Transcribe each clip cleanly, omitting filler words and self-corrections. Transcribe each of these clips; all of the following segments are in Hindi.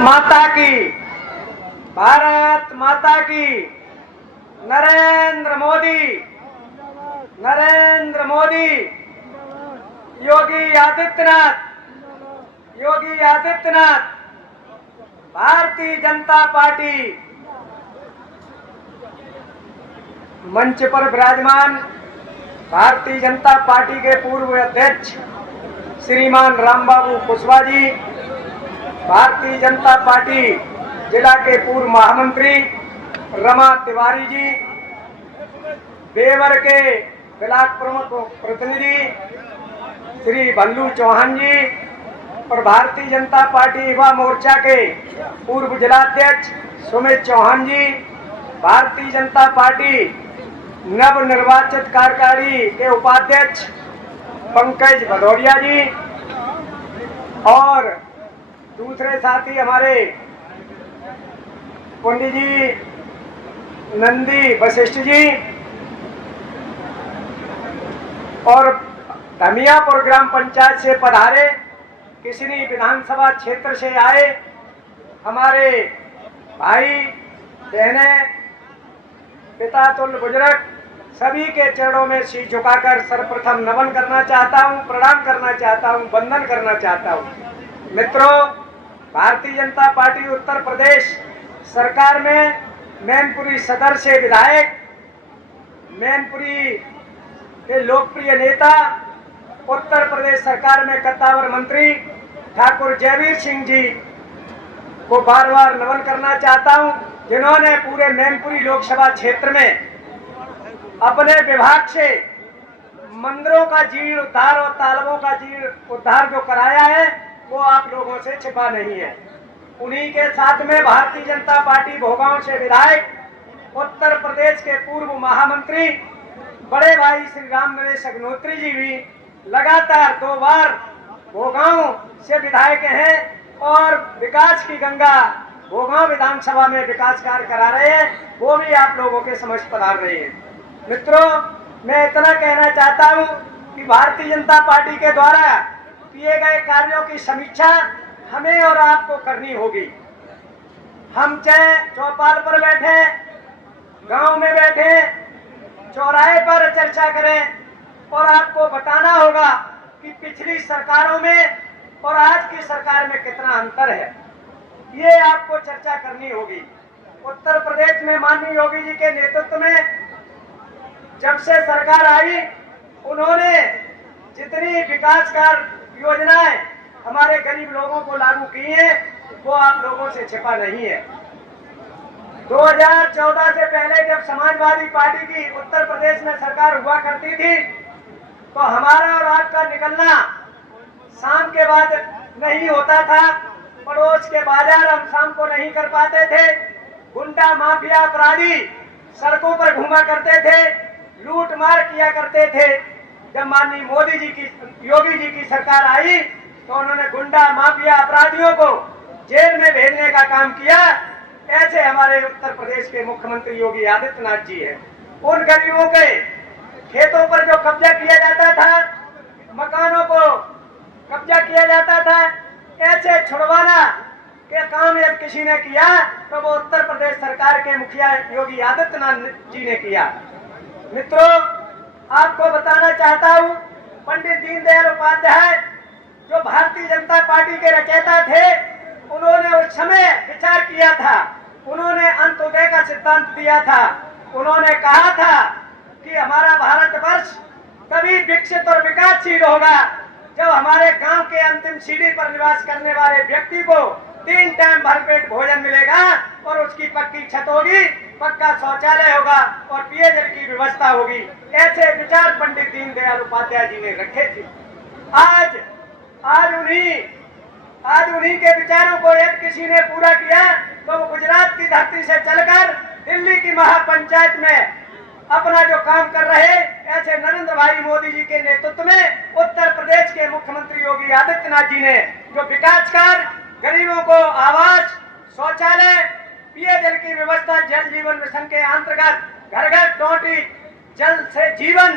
माता की, भारत माता की। नरेंद्र मोदी, नरेंद्र मोदी, योगी आदित्यनाथ, योगी आदित्यनाथ, भारतीय जनता पार्टी। मंच पर विराजमान भारतीय जनता पार्टी के पूर्व अध्यक्ष श्रीमान रामबाबू कुशवाहा जी, भारतीय जनता पार्टी जिला के पूर्व महामंत्री रमा तिवारी जी, देवर के ब्लॉक प्रमुख प्रतिनिधि श्री भल्लू चौहान जी और भारतीय जनता पार्टी युवा मोर्चा के पूर्व जिलाध्यक्ष सुमित चौहान जी, भारतीय जनता पार्टी नव निर्वाचित कार्यकारी के उपाध्यक्ष पंकज भदौरिया जी और दूसरे साथी हमारे पंडित जी नंदी वशिष्ठ जी और धमियापुर ग्राम पंचायत से पधारे किशनी विधानसभा क्षेत्र से आए हमारे भाई बहने पिता तुल्य बुजुर्ग सभी के चरणों में शीश झुकाकर सर्वप्रथम नमन करना चाहता हूं, प्रणाम करना चाहता हूं, वंदन करना चाहता हूं। मित्रों, भारतीय जनता पार्टी उत्तर प्रदेश सरकार में मैनपुरी सदर से विधायक, मैनपुरी के लोकप्रिय नेता, उत्तर प्रदेश सरकार में कद्दावर मंत्री ठाकुर जयवीर सिंह जी को बार बार नमन करना चाहता हूं, जिन्होंने पूरे मैनपुरी लोकसभा क्षेत्र में अपने विभाग से मंदिरों का जीर्णोद्धार और तालाबों का जीर्णोद्धार जो कराया है वो आप लोगों से छिपा नहीं है। उन्हीं के साथ में भारतीय जनता पार्टी भोगांव से विधायक उत्तर प्रदेश के पूर्व महामंत्री बड़े भाई श्री राम नरेश अग्निहोत्री जी भी लगातार 2 बार भोगांव से विधायक हैं और विकास की गंगा भोगांव विधानसभा में विकास कार्य करा रहे हैं, वो भी आप लोगों के समझ पधार रहे हैं। मित्रों, मैं इतना कहना चाहता हूं कि भारतीय जनता पार्टी के द्वारा किए गए कार्यों की समीक्षा हमें और आपको करनी होगी। हम चाहे चौपाल पर बैठे, गांव में बैठे, चौराहे पर चर्चा करें और आपको बताना होगा कि पिछली सरकारों में और आज की सरकार में कितना अंतर है, ये आपको चर्चा करनी होगी। उत्तर प्रदेश में माननीय योगी जी के नेतृत्व में जब से सरकार आई, उन्होंने जितनी विकास कार्य योजनाएं हमारे गरीब लोगों को लागू की हैं, वो आप लोगों से छिपा नहीं है। 2014 से पहले जब समाजवादी पार्टी की उत्तर प्रदेश में सरकार हुआ करती थी, तो हमारा और आपका निकलना शाम के बाद नहीं होता था। पड़ोस के बाजार हम शाम को नहीं कर पाते थे। गुंडा माफिया अपराधी सड़कों पर घूमा करते थे, लूट मार किया करते थे। जब माननीय मोदी जी की, योगी जी की सरकार आई, तो उन्होंने गुंडा माफिया अपराधियों को जेल में भेजने का काम किया। ऐसे हमारे उत्तर प्रदेश के मुख्यमंत्री योगी आदित्यनाथ जी हैं। उन गरीबों के खेतों पर जो कब्जा किया जाता था, मकानों को कब्जा किया जाता था, ऐसे छुड़वाना के काम यदि किसी ने किया तो वो उत्तर प्रदेश सरकार के मुखिया योगी आदित्यनाथ जी ने किया। मित्रों, आपको बताना चाहता हूं, पंडित दीनदयाल उपाध्याय जो भारतीय जनता पार्टी के रचयिता थे, उन्होंने उस समय विचार किया था, उन्होंने अंत्योदय का सिद्धांत दिया था। उन्होंने कहा था कि हमारा भारतवर्ष तभी विकसित और विकासशील होगा जब हमारे गांव के अंतिम सीढ़ी पर निवास करने वाले व्यक्ति को 3 टाइम भरपेट भोजन मिलेगा और उसकी पक्की छत होगी, पक्का शौचालय होगा और पेयजल की व्यवस्था होगी। ऐसे विचार पंडित दीनदयाल उपाध्याय जी ने रखे थे। आज उन्हीं के विचारों को यदि किसी ने पूरा किया तो वो गुजरात की धरती से चलकर दिल्ली की महापंचायत में अपना जो काम कर रहे, ऐसे नरेंद्र भाई मोदी जी के नेतृत्व में उत्तर प्रदेश के मुख्यमंत्री योगी आदित्यनाथ जी ने जो विकास कार्य, गरीबों को आवास, शौचालय, पेयजल की व्यवस्था, जल जीवन मिशन के अंतर्गत घर घर टोटी जल से जीवन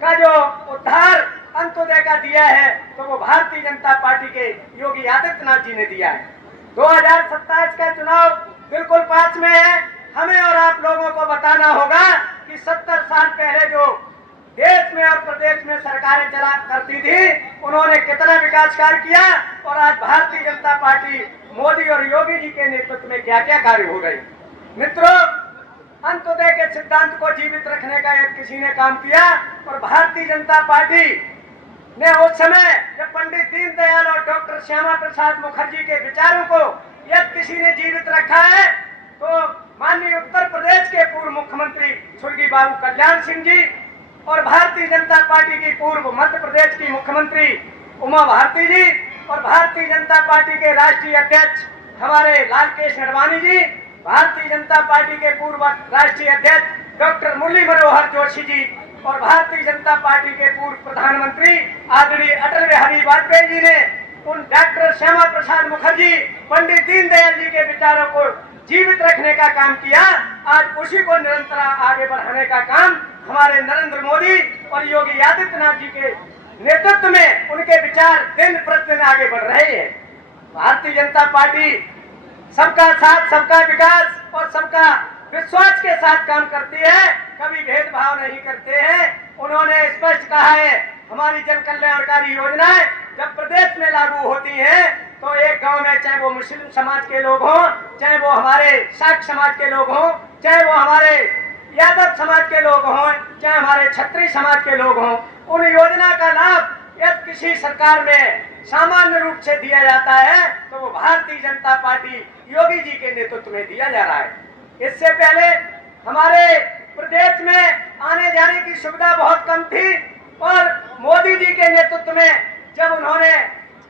का जो उद्धार अंत्योदय का दिया है, तो वो भारतीय जनता पार्टी के योगी आदित्यनाथ जी ने दिया है। 2027 का चुनाव बिल्कुल पास में है। हमें और आप लोगों को बताना होगा कि 70 साल पहले जो देश में और प्रदेश में सरकारें चला करती थी, उन्होंने कितना विकास कार्य किया और आज भारतीय जनता पार्टी मोदी और योगी जी के नेतृत्व में क्या क्या कार्य हो गए। मित्रों, अंत्योदय के सिद्धांत को जीवित रखने का यदि किसी ने काम किया और भारतीय जनता पार्टी ने उस समय जब पंडित दीनदयाल और डॉक्टर श्यामा प्रसाद मुखर्जी के विचारों को यदि किसी ने जीवित रखा है तो माननीय उत्तर प्रदेश के पूर्व मुख्यमंत्री स्वर्गीय बाबू कल्याण सिंह जी और भारतीय जनता पार्टी की पूर्व मध्य प्रदेश की मुख्यमंत्री उमा भारती जी और भारतीय जनता पार्टी के राष्ट्रीय अध्यक्ष हमारे लालकृष्ण आडवाणी जी, भारतीय जनता पार्टी के पूर्व राष्ट्रीय अध्यक्ष डॉक्टर मुरली मनोहर जोशी जी और भारतीय जनता पार्टी के पूर्व प्रधानमंत्री आदरणीय अटल बिहारी वाजपेयी जी ने उन डॉक्टर श्यामा प्रसाद मुखर्जी, पंडित दीनदयाल जी के विचारों को जीवित रखने का काम किया। आज उसी को निरंतर आगे बढ़ाने का काम हमारे नरेंद्र मोदी और योगी आदित्यनाथ जी के नेतृत्व में उनके विचार दिन प्रतिदिन आगे बढ़ रहे हैं। भारतीय जनता पार्टी सबका साथ, सबका विकास और सबका विश्वास के साथ काम करती है, कभी भेदभाव नहीं करते हैं। उन्होंने स्पष्ट कहा है, हमारी जन कल्याणकारी योजनाएं जब प्रदेश में लागू होती हैं तो एक गांव में चाहे वो मुस्लिम समाज के लोग हों, चाहे वो हमारे शाक्त समाज के लोग हों, चाहे वो हमारे यादव समाज के लोग हों, चाहे हमारे क्षत्रिय समाज के लोग हों, उन योजना का लाभ यदि किसी सरकार में सामान्य रूप से दिया जाता है तो वो भारतीय जनता पार्टी योगी जी के नेतृत्व में दिया जा रहा है। इससे पहले हमारे प्रदेश में आने जाने की सुविधा बहुत कम थी और मोदी जी के नेतृत्व में जब उन्होंने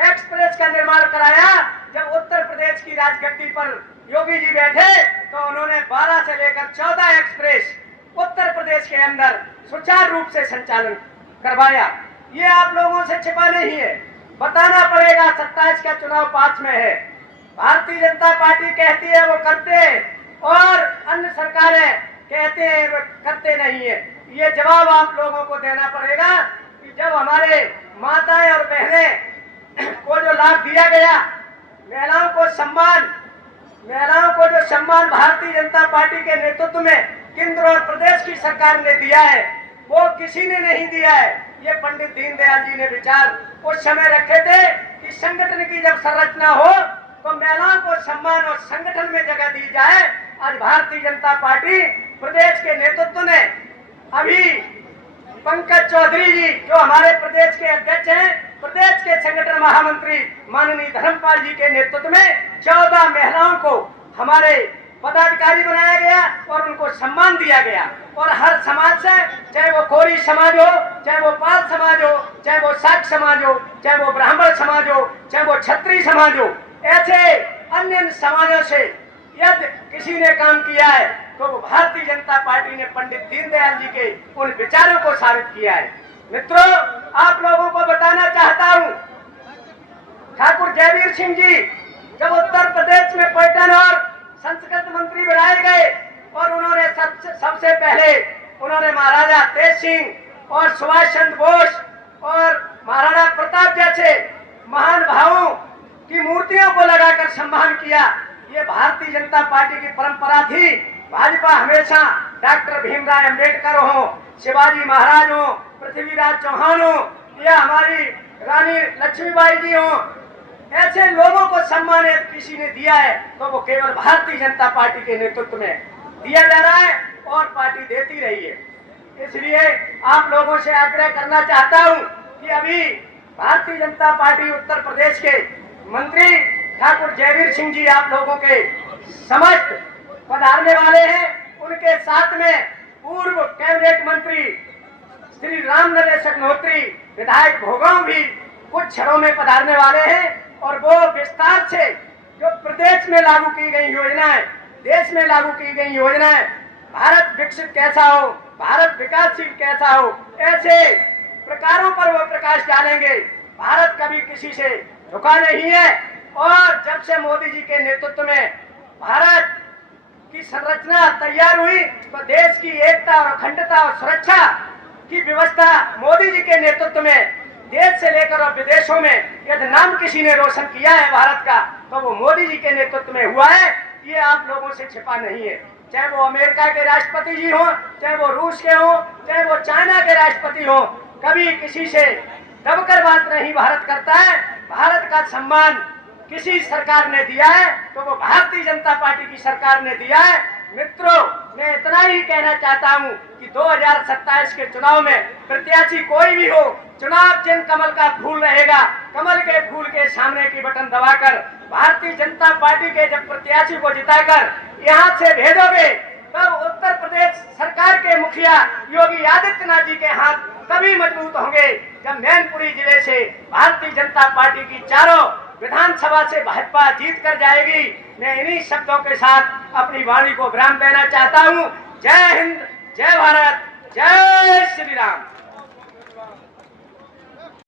एक्सप्रेस का निर्माण कराया, जब उत्तर प्रदेश की राजगद्दी पर योगी जी बैठे तो उन्होंने 12 से लेकर 14 एक्सप्रेस उत्तर प्रदेश के अंदर सुचारू रूप से संचालन करवाया। ये आप लोगों से छिपा नहीं है, बताना पड़ेगा। 27 का चुनाव पास में है, भारतीय जनता पार्टी कहती है वो करते और अन्य सरकारें कहते हैं वो करते नहीं है। ये जवाब आप लोगों को देना पड़ेगा कि जब हमारे माताएं और बहनें को जो लाभ दिया गया, महिलाओं को जो सम्मान भारतीय जनता पार्टी के नेतृत्व में केंद्र और प्रदेश की सरकार ने दिया है, वो किसी ने नहीं दिया है। ये पंडित दीनदयाल जी ने विचार उस समय रखे थे कि संगठन की जब संरचना हो तो महिलाओं को सम्मान और संगठन में जगह दी जाए। आज भारतीय जनता पार्टी प्रदेश के नेतृत्व ने अभी पंकज चौधरी जी जो हमारे प्रदेश के अध्यक्ष हैं, प्रदेश के संगठन महामंत्री माननीय धर्मपाल जी के नेतृत्व में 14 महिलाओं को हमारे पदाधिकारी बनाया गया और उनको सम्मान दिया गया। और हर समाज से, चाहे वो कोरी समाज हो, चाहे वो पाल समाज हो, चाहे वो शाक्त समाज हो, चाहे वो ब्राह्मण समाज हो, चाहे वो क्षत्रिय समाज हो, ऐसे अन्य समाजों से यदि किसी ने काम किया है तो वो भारतीय जनता पार्टी ने पंडित दीनदयाल जी के उन विचारों को साबित किया है। मित्रों, आप लोगों को बताना चाहता हूँ, ठाकुर जयवीर सिंह जी जब उत्तर प्रदेश में पर्यटन और संस्कृत मंत्री बनाए गए और उन्होंने सबसे पहले उन्होंने महाराजा तेज सिंह और सुभाष चंद्र बोस और महाराणा प्रताप जैसे महान भावों की मूर्तियों को लगाकर सम्मान किया। ये भारतीय जनता पार्टी की परंपरा थी। भाजपा हमेशा डॉक्टर भीमराव अंबेडकर हो, शिवाजी महाराज हो, पृथ्वीराज चौहान हो या हमारी रानी लक्ष्मीबाई जी हो, ऐसे लोगों को सम्मान किसी ने दिया है तो वो केवल भारतीय जनता पार्टी के नेतृत्व में दिया जा रहा है और पार्टी देती रही है। इसलिए आप लोगों से आग्रह करना चाहता हूं कि अभी भारतीय जनता पार्टी उत्तर प्रदेश के मंत्री ठाकुर जयवीर सिंह जी आप लोगों के समस्त पधारने वाले हैं। उनके साथ में पूर्व कैबिनेट मंत्री श्री राम नरेश अग्निहोत्री विधायक भोगांव भी कुछ क्षणों में पधारने वाले हैं और वो विस्तार से जो प्रदेश में लागू की गई योजनाएं, देश में लागू की गई योजनाएं, भारत विकसित कैसा हो, भारत विकासशील कैसा हो, ऐसे प्रकारों पर वो प्रकाश डालेंगे। भारत कभी किसी से झुका नहीं है और जब से मोदी जी के नेतृत्व में भारत की संरचना तैयार हुई तो देश की एकता और अखंडता और सुरक्षा की व्यवस्था मोदी जी के नेतृत्व में देश से लेकर और विदेशों में यदि नाम किसी ने रोशन किया है भारत का तो वो मोदी जी के नेतृत्व में हुआ है, ये आप लोगों से छिपा नहीं है। चाहे वो अमेरिका के राष्ट्रपति जी हों, चाहे वो रूस के हों, चाहे वो चाइना के राष्ट्रपति हों, कभी किसी से दबकर बात नहीं भारत करता है। भारत का सम्मान किसी सरकार ने दिया है तो वो भारतीय जनता पार्टी की सरकार ने दिया है। मित्रों, मैं इतना ही कहना चाहता हूं कि 2027 के चुनाव में प्रत्याशी कोई भी हो, चुनाव चिन्ह कमल का फूल रहेगा। कमल के फूल के सामने की बटन दबाकर भारतीय जनता पार्टी के जब प्रत्याशी को जिताकर यहां से भेजोगे, तब उत्तर प्रदेश सरकार के मुखिया योगी आदित्यनाथ जी के हाथ तभी मजबूत होंगे जब मैनपुरी जिले से भारतीय जनता पार्टी की चारों विधानसभा से भाजपा जीत कर जाएगी। मैं इन्हीं शब्दों के साथ अपनी वाणी को विराम देना चाहता हूं। जय हिंद, जय भारत, जय श्री राम।